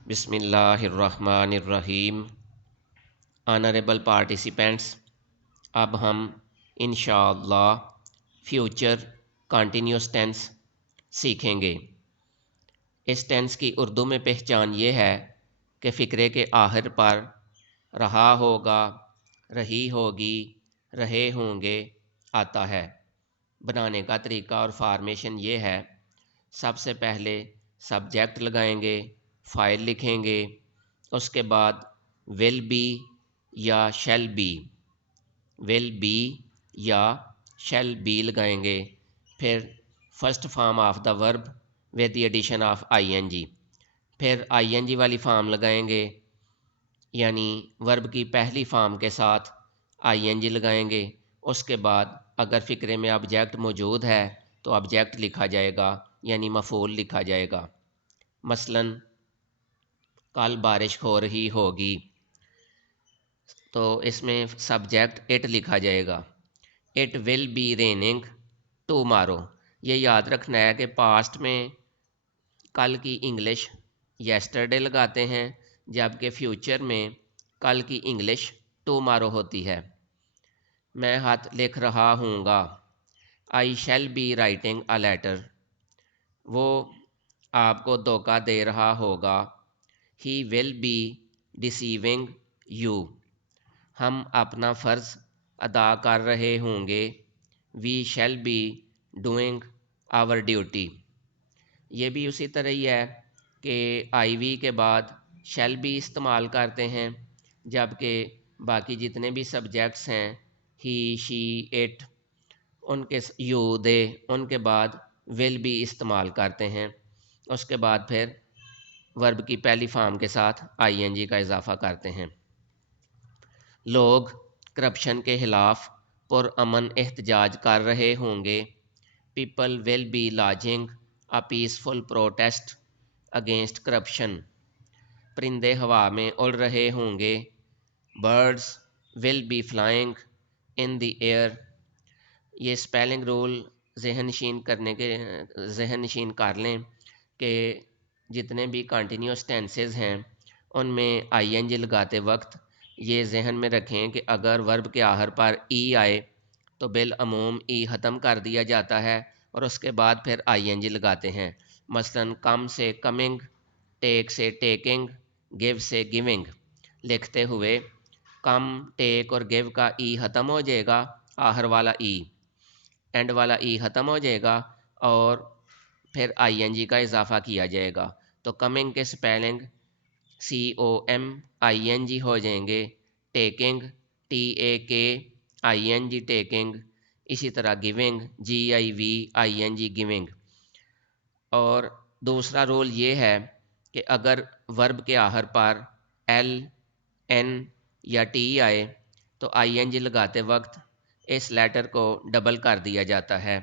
بسم اللہ الرحمن الرحیم۔ آنریبل پارٹیسپینٹس، اب ہم انشاءاللہ فیوچر کنٹینیوس ٹینس سیکھیں گے۔ اس ٹینس کی اردو میں پہچان یہ ہے کہ فقرے کے آخر پر رہا ہوگا، رہی ہوگی، رہے ہوں گے آتا ہے۔ بنانے کا طریقہ اور فارمیشن یہ ہے، سب سے پہلے سبجیکٹ لگائیں گے، فاعل لکھیں گے، اس کے بعد ول بی یا شیل بی، ول بی یا شیل بی لگائیں گے، پھر first form of the verb with the addition of I N G, پھر آئی این جی والی فارم لگائیں گے، یعنی ورب کی پہلی فارم کے ساتھ آئی این جی لگائیں گے۔ اس کے بعد اگر فقرے میں آبجیکٹ موجود ہے تو آبجیکٹ لکھا جائے گا، یعنی مفعول لکھا جائے گا۔ مثلا کل بارش ہو رہی ہوگی، تو اس میں سبجیکٹ اٹ لکھا جائے گا۔ It will be raining tomorrow. یہ یاد رکھنا ہے کہ پاسٹ میں کل کی انگلش یسٹرڈے لگاتے ہیں، جبکہ فیوچر میں کل کی انگلش ٹمارو ہوتی ہے۔ میں خط لکھ رہا ہوں گا، I shall be writing a letter. وہ آپ کو دھوکہ دے رہا ہوگا، he will be deceiving you. ہم اپنا فرض ادا کر رہے ہوں گے، we shall be doing our duty. یہ بھی اسی طرح ہی ہے کہ آئی وی کے بعد شیل بی استعمال کرتے ہیں، جبکہ باقی جتنے بھی سبجیکٹس ہیں، ہی، شی، اٹ، ان کے یو، دے، ان کے بعد ول بی استعمال کرتے ہیں۔ اس کے بعد پھر ورب کی پہلی فارم کے ساتھ آئی این جی کا اضافہ کرتے ہیں۔ لوگ کرپشن کے خلاف پرامن احتجاج کر رہے ہوں گے، people will be lodging a peaceful protest against corruption. پرندے ہوا میں اڑ رہے ہوں گے، birds will be flying in the air. یہ اسپیلنگ رول ذہن نشین کر لیں کہ جتنے بھی کنٹینیوس ٹینسز ہیں ان میں آئی این جی لگاتے وقت یہ ذہن میں رکھیں کہ اگر ورب کے آخر پر ای آئے تو بالعموم ای ختم کر دیا جاتا ہے اور اس کے بعد پھر آئی این جی لگاتے ہیں۔ مثلا کم سے کمنگ، ٹیک سے ٹیکنگ، گیو سے گیونگ۔ لکھتے ہوئے کم، ٹیک اور گیو کا ای ختم ہو جائے گا، آخر والا ای، اینڈ والا ای ختم ہو جائے گا اور پھر آئی این جی کا اضافہ کیا جائے گا۔ تو کمنگ کے سپیلنگ سی او ایم آئی این جی ہو جائیں گے، ٹیکنگ ٹی اے کے آئی این جی ٹیکنگ، اسی طرح گیونگ جی آئی وی آئی این جی گیونگ۔ اور دوسرا رول یہ ہے کہ اگر ورب کے آخر پر ایل، این یا ٹی آئے تو آئی این جی لگاتے وقت اس لیٹر کو ڈبل کر دیا جاتا ہے۔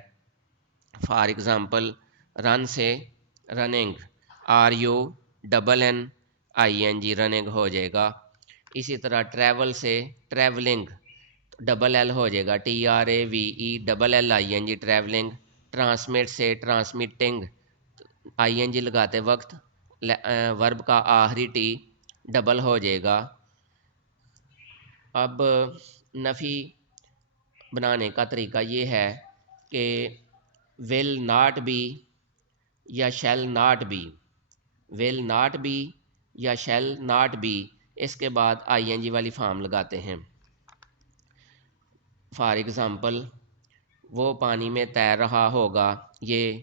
فار ایگزامپل رن سے running, R U double N I N G running ہو جائے گا۔ اسی طرح ٹریول سے ٹریولنگ ڈبل ایل ہو جائے گا، T R A V E double L I N G travelling. Transmit سے ٹرانسمیٹنگ، آئی این جی لگاتے وقت ورب کا آخری ٹی ڈبل ہو جائے گا۔ اب نفی بنانے کا طریقہ یہ ہے کہ ول ناٹ بی یا shall not be, will not be یا شیل ناٹ بی، اس کے بعد آئی این جی والی فارم لگاتے ہیں۔ فار ایگزامپل وہ پانی میں تیر رہا ہوگا، یہ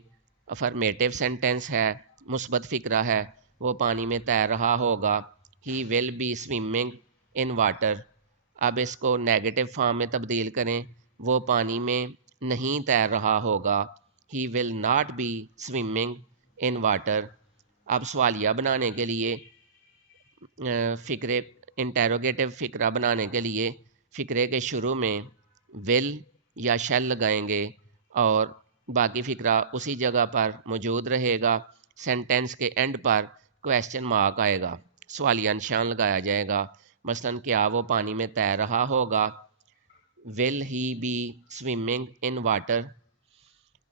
افرمیٹیو سینٹینس ہے، مثبت فقرہ ہے، وہ پانی میں تیر رہا ہوگا، he will be swimming in water. اب اس کو نیگیٹو فارم میں تبدیل کریں، وہ پانی میں نہیں تیر رہا ہوگا، he will not be swimming in water. اب سوالیہ بنانے کے لیے فقرے انٹیروگیٹو فقرہ بنانے کے لیے فقرے کے شروع میں ول یا شیل لگائیں گے اور باقی فقرہ اسی جگہ پر موجود رہے گا۔ سینٹینس کے اینڈ پر کویسچن مارک آئے گا، سوالیہ نشان لگایا جائے گا۔ مثلا کیا وہ پانی میں تیر رہا ہوگا، will he be swimming in water.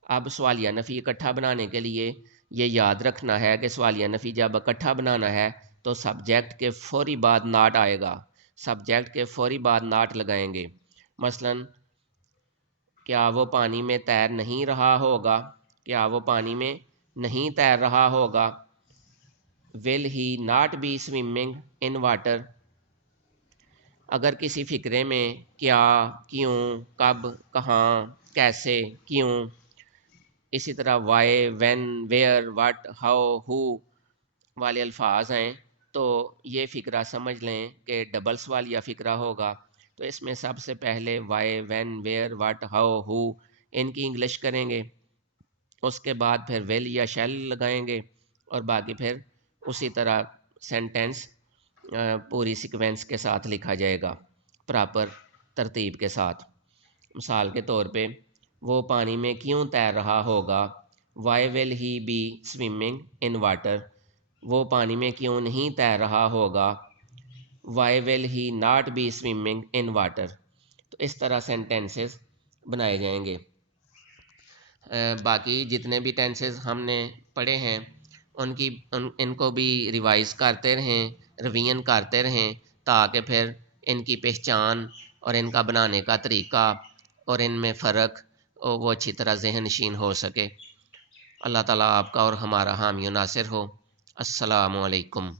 اب سوالیہ نفی اکٹھا بنانے کے لیے یہ یاد رکھنا ہے کہ سوالیہ نفی جب اکٹھا بنانا ہے تو سبجیکٹ کے فوری بعد ناٹ آئے گا، سبجیکٹ کے فوری بعد ناٹ لگائیں گے۔ مثلاً کیا وہ پانی میں تیر نہیں رہا ہوگا، کیا وہ پانی میں نہیں تیر رہا ہوگا، will he not be swimming in water. اگر کسی فقرے میں کیا، کیوں، کب، کہاں، کیسے، کیوں، اسی طرح why, when, where, what, how, who والے الفاظ ہیں تو یہ فقرہ سمجھ لیں کہ ڈبل سوالیہ فقرہ ہوگا۔ تو اس میں سب سے پہلے why, when, where, what, how, who ان کی انگلش کریں گے، اس کے بعد پھر ول یا شیل لگائیں گے، اور باقی پھر اسی طرح سینٹینس پوری سیکوینس کے ساتھ لکھا جائے گا، پراپر ترتیب کے ساتھ۔ مثال کے طور پہ وہ پانی میں کیوں تیر رہا ہوگا، why will he be swimming in water. وہ پانی میں کیوں نہیں تیر رہا ہوگا، why will he not be swimming in water. تو اس طرح سینٹینسز بنائے جائیں گے۔ باقی جتنے بھی ٹینسز ہم نے پڑھے ہیں ان کو بھی ریوائز کرتے رہیں، ریویژن کرتے رہیں، تاکہ پھر ان کی پہچان اور ان کا بنانے کا طریقہ اور ان میں فرق وہ اچھی طرح ذہن نشین ہو سکے۔ اللہ تعالیٰ آپ کا اور ہمارا حامی و ناصر ہو۔ السلام علیکم۔